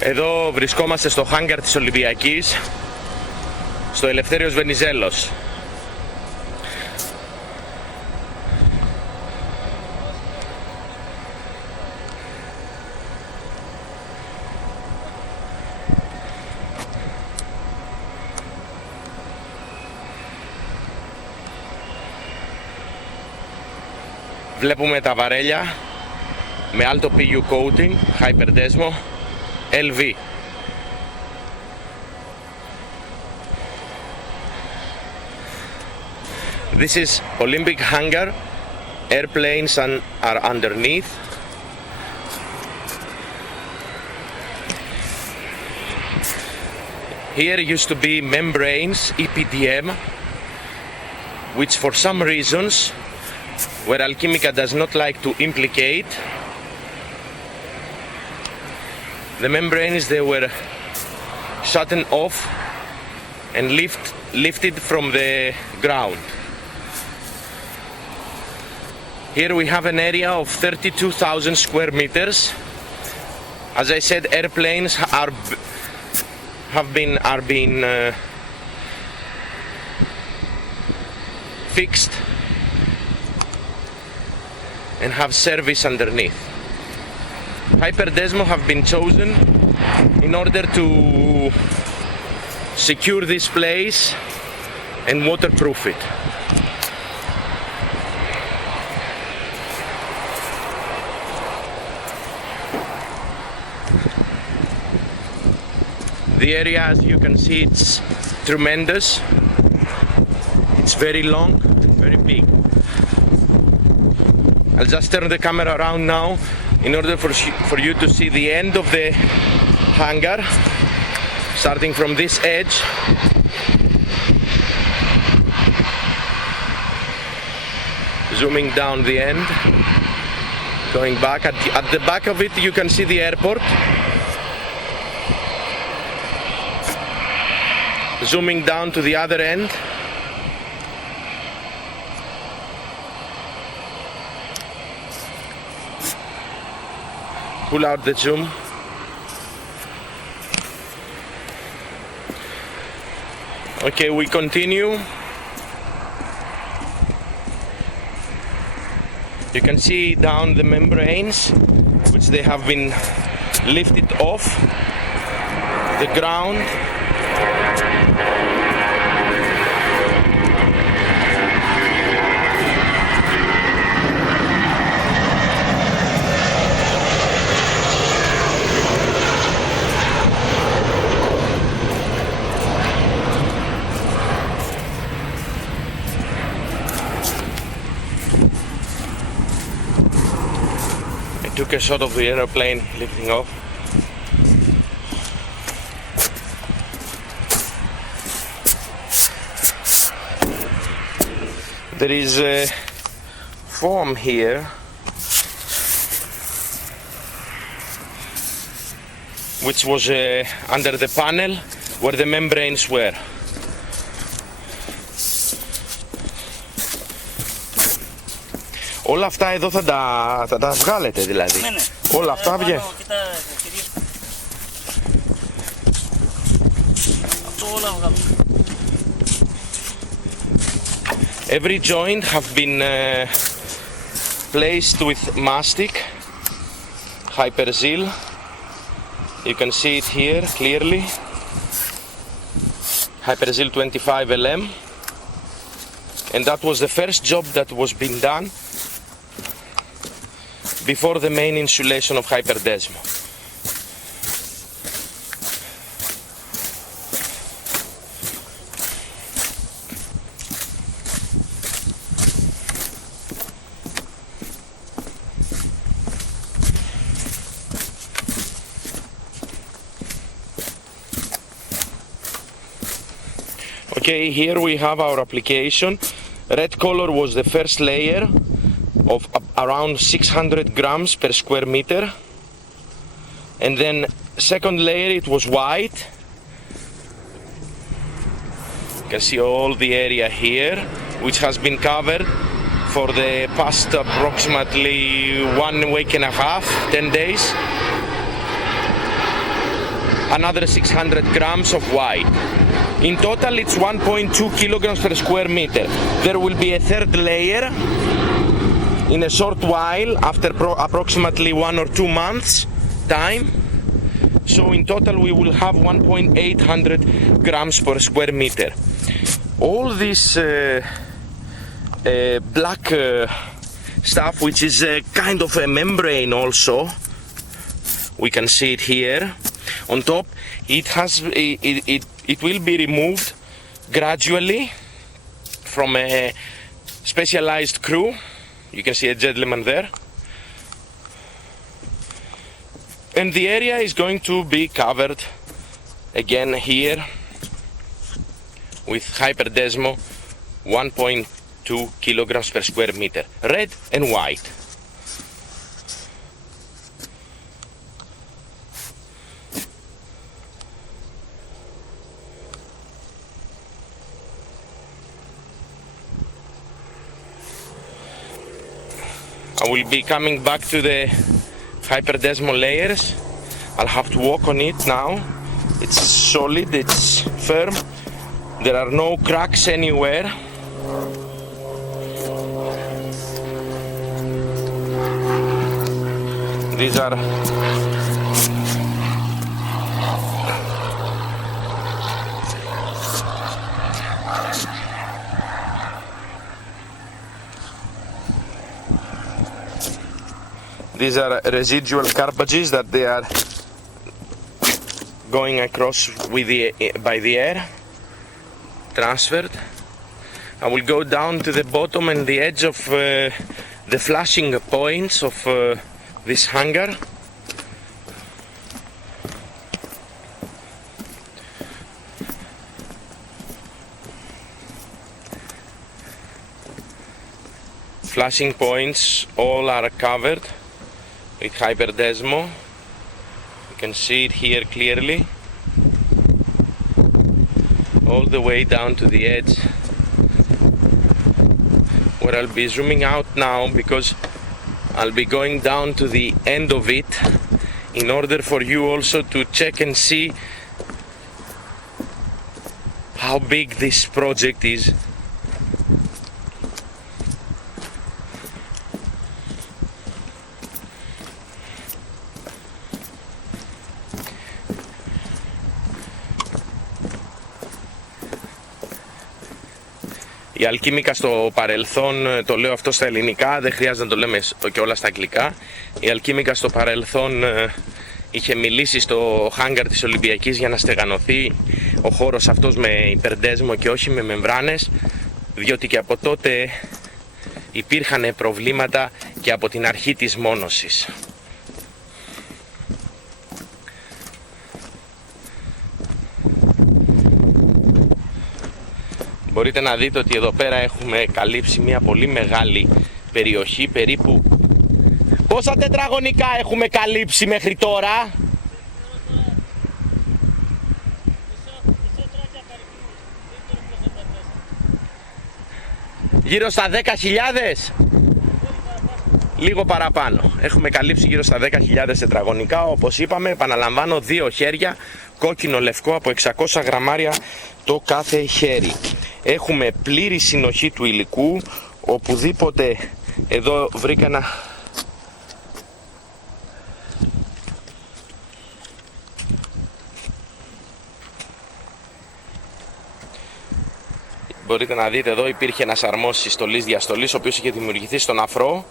Εδώ βρισκόμαστε στο hangar της Ολυμπιακής, στο Ελευθέριος Βενιζέλος. Βλέπουμε τα βαρέλια με alto PU coating, HYPERDESMO LV. This is Olympic hangar. Airplanes are underneath. Here used to be membranes, EPDM, which for some reasons, where Alchimica does not like to implicate, the membranes, they were shut off and lifted from the ground. Here we have an area of 32,000 square meters. As I said, airplanes are being fixed and have service underneath. HYPERDESMO have been chosen in order to secure this place and waterproof it. The area, as you can see, it's tremendous. It's very long, very big. I'll just turn the camera around now in order for you to see the end of the hangar, starting from this edge. Zooming down the end, going back. At the back of it you can see the airport. Zooming down to the other end. Pull out the zoom. Okay, we continue. You can see down the membranes, which they have been lifted off the ground. Took a shot of the aeroplane lifting off. There is a foam here which was under the panel where the membranes were. Όλα αυτά εδώ θα τα βγάλετε δηλαδή. Ναι. Όλα αυτά βγαίνουν. Αυτό όλα βγάλουμε. Every joint have been placed with mastic, HYPERSEAL. You can see it here clearly. HYPERSEAL 25 LM. And that was the first job that was being done before the main insulation of HYPERDESMO. Okay, here we have our application. Red color was the first layer of around 600 grams per square meter, and then second layer it was white. You can see all the area here, which has been covered for the past approximately 1 week and a half, 10 days. another 600 grams of white. In total it's 1.2 kilograms per square meter. There will be a third layer in a short while, after approximately 1 or 2 months time. So in total we will have 1.800 grams per square meter. All this black stuff, which is a kind of a membrane also, we can see it here on top, it will be removed gradually from a specialized crew. You can see a gentleman there. And the area is going to be covered again here with HYPERDESMO 1.2 kilograms per square meter, red and white. I will be coming back to the HYPERDESMO layers. I'll have to walk on it now. It's solid, it's firm. There are no cracks anywhere. These are residual carbages that they are going across with by the air, transferred. I will go down to the bottom and the edge of the flashing points of this hangar. Flashing points all are covered with HYPERDESMO. You can see it here clearly, all the way down to the edge, where I'll be zooming out now because I'll be going down to the end of it in order for you also to check and see how big this project is. Η αλκίμικα στο παρελθόν, το λέω αυτό στα ελληνικά, δεν χρειάζεται να το λέμε και όλα στα αγγλικά. Η αλκίμικα στο παρελθόν είχε μιλήσει στο hangar της Ολυμπιακής για να στεγανωθεί ο χώρος αυτός με υπερντέσμο και όχι με μεμβράνες, διότι και από τότε υπήρχαν προβλήματα και από την αρχή της μόνωσης. Μπορείτε να δείτε ότι εδώ πέρα έχουμε καλύψει μια πολύ μεγάλη περιοχή, περίπου... Πόσα τετραγωνικά έχουμε καλύψει μέχρι τώρα? Γύρω στα 10.000? Λίγο παραπάνω. Έχουμε καλύψει γύρω στα 10.000 τετραγωνικά, όπως είπαμε, επαναλαμβάνω, 2 χέρια, κόκκινο λευκό από 600 γραμμάρια το κάθε χέρι. Έχουμε πλήρη συνοχή του υλικού, οπουδήποτε εδώ βρήκα ένα... Μπορείτε να δείτε εδώ υπήρχε ένας αρμός συστολής διαστολής, ο οποίος είχε δημιουργηθεί στον αφρό,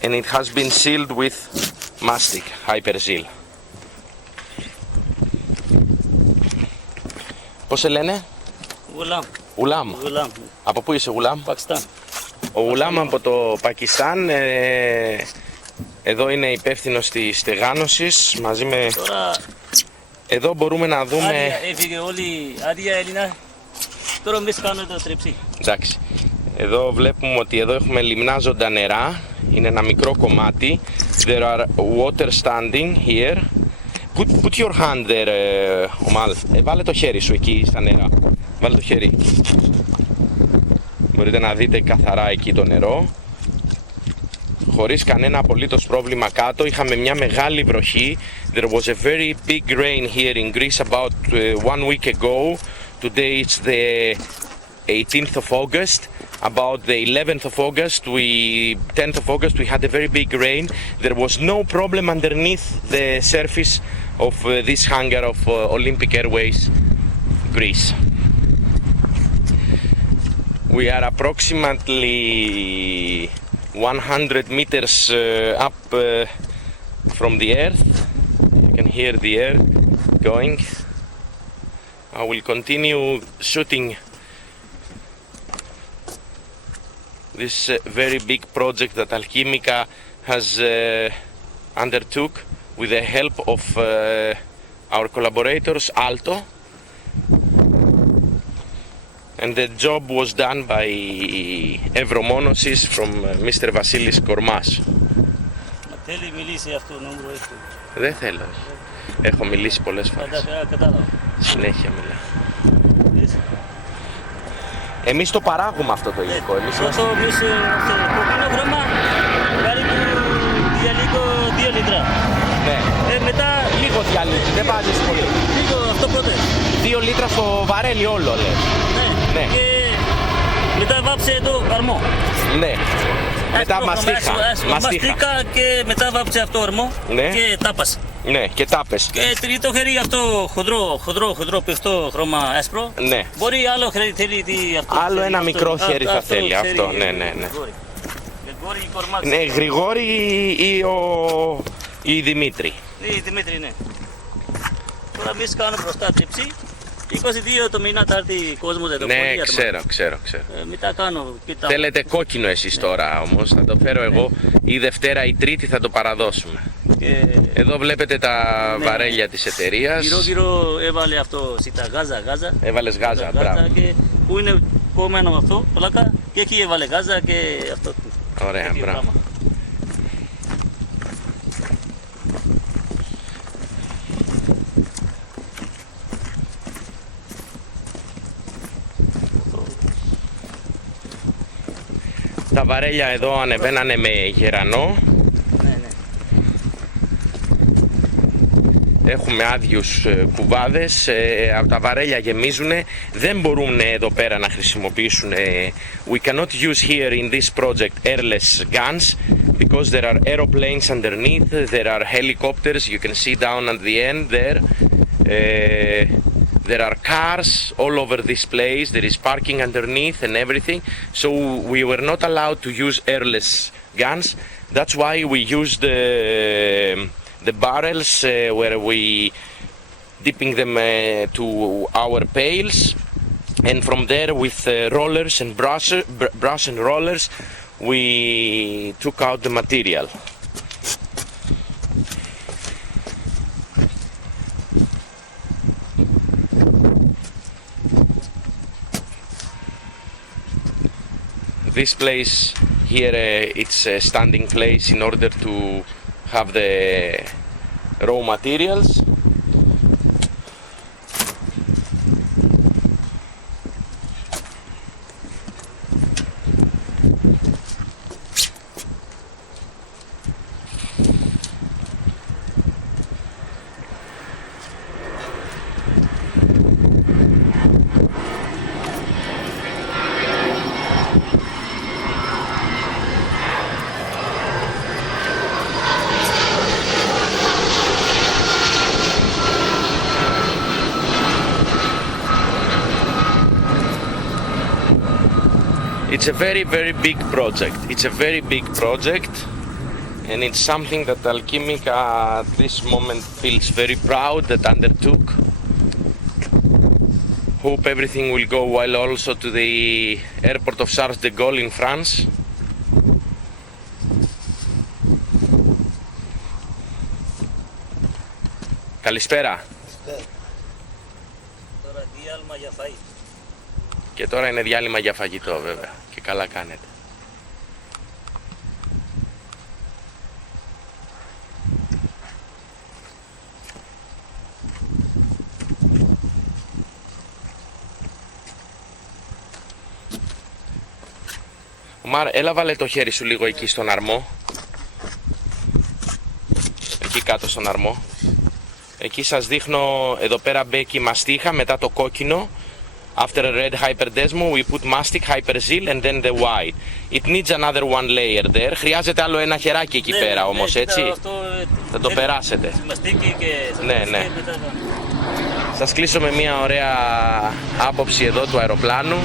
and it has been sealed with mastic, HYPERSEAL. Πώς σε λένε? Ουλάμ. Από πού είσαι, Ουλάμ? Πακιστάν. Ο Ουλάμ από το Πακιστάν, εδώ είναι υπεύθυνος της στεγάνωσης μαζί με... Τώρα... Εδώ μπορούμε να δούμε... Έφυγε όλη άδεια Έλληνα. Τώρα εμείς κάνουμε το τριψί. Εντάξει. Εδώ βλέπουμε ότι εδώ έχουμε λιμνάζοντα νερά. Είναι ένα μικρό κομμάτι. There are water standing here. Put your hand there, Ομάλ. Βάλε το χέρι σου εκεί στα νερά. Βάλε το χέρι. Μπορείτε να δείτε καθαρά εκεί το νερό. χωρίς κανένα απολύτως πρόβλημα κάτω. Είχαμε μια μεγάλη βροχή. There was a very big rain here in Greece about 1 week ago. Today it's the 18th of August. About the 11th of August, 10th of August, we had a very big rain. There was no problem underneath the surface of this hangar of Olympic Airways Greece. We are approximately 100 meters up from the earth. You can hear the air going. I will continue shooting this very big project that Alchimica has undertook with the help of our collaborators Alto, and the job was done by Evromonosis from Mr. Vasilis Kormas. Θέλει μιλήσει αυτό νούμερο αυτό. Δεν θέλω. Έχω μιλήσει πολλές φορές. Κατάλαβα. Συνέχεια μιλάω. Εμείς το παράγουμε αυτό το υλικό. Εμείς το κόκκινο γράμμα περίπου λίγο 2 λίτρα. Ναι. Μετά λίγο διαλύει, δεν βάζεις πολύ. Λίγο αυτό πρώτα. 2 λίτρα στο βαρέλι όλο, λες. Ναι. Και μετά βάψε το αρμό. Ναι. Μετά μαστίχα και μετά βάψε αυτό αρμό και τάπας. Ναι, και τάπες. Και τρίτο χέρι αυτό χοντρό, πιστό χρώμα άσπρο. Ναι. Μπορεί άλλο χέρι θέλει αυτό. Άλλο ένα αυτό, μικρό χέρι θα θέλει χέρι, αυτό. Ναι. Ναι, Γρηγόρη ή Δημήτρη. Δημήτρη, ναι. Τώρα εμείς κάνουμε μπροστά τύψη. 22 το μήνα θα έρθει κόσμος εδώ. Ναι, ξέρω. Μετά κάνω. Θέλετε κόκκινο εσείς τώρα όμως, θα το φέρω εγώ ή Δευτέρα ή Τρίτη θα το παραδώσουμε. Εδώ βλέπετε τα βαρέλια της εταιρείας. Γύρω έβαλε αυτό σιτά γάζα. Έβαλες γάζα, μπράβο. Και που είναι κομμένο αυτό, πλάκα, και εκεί έβαλε γάζα και αυτό. Ωραία, μπράβο. Τα βαρέλια εδώ ανεβαίνανε με γερανό. Ναι. Έχουμε άδειους κουβάδες, από τα βαρέλια γεμίζουνε. Δεν μπορούν εδώ πέρα να χρησιμοποιήσουν. We cannot use here in this project airless guns because there are aeroplanes underneath, there are helicopters, you can see down at the end there. There are cars all over this place, there is parking underneath and everything, so we were not allowed to use airless guns. That's why we used the barrels where we dipping them to our pails, and from there with rollers and brush and rollers we took out the material. This place here, it's a standing place in order to have the raw materials. It's a very, very big project. It's a very big project, and it's something that Alchimica at this moment feels very proud that undertook. Hope everything will go well also to the airport of Charles de Gaulle in France. Καλησπέρα. Τώρα διάλειμμα για φαΐ. Και τώρα είναι διάλειμμα για φαγητό βέβαια. Και καλά κάνετε. Ομάρ, έλα βάλε το χέρι σου λίγο εκεί στον αρμό. κάτω στον αρμό. Εκεί σας δείχνω, εδώ πέρα μπέκι μαστίχα, μετά το κόκκινο. After a red hyperdesmo we put mastic, hyperseal and then the white. It needs another one layer there. Χρειάζεται άλλο ένα χεράκι εκεί πέρα όμως, έτσι. Θα το περάσετε. Ναι. Σας κλείσω με μια ωραία άποψη εδώ του αεροπλάνου.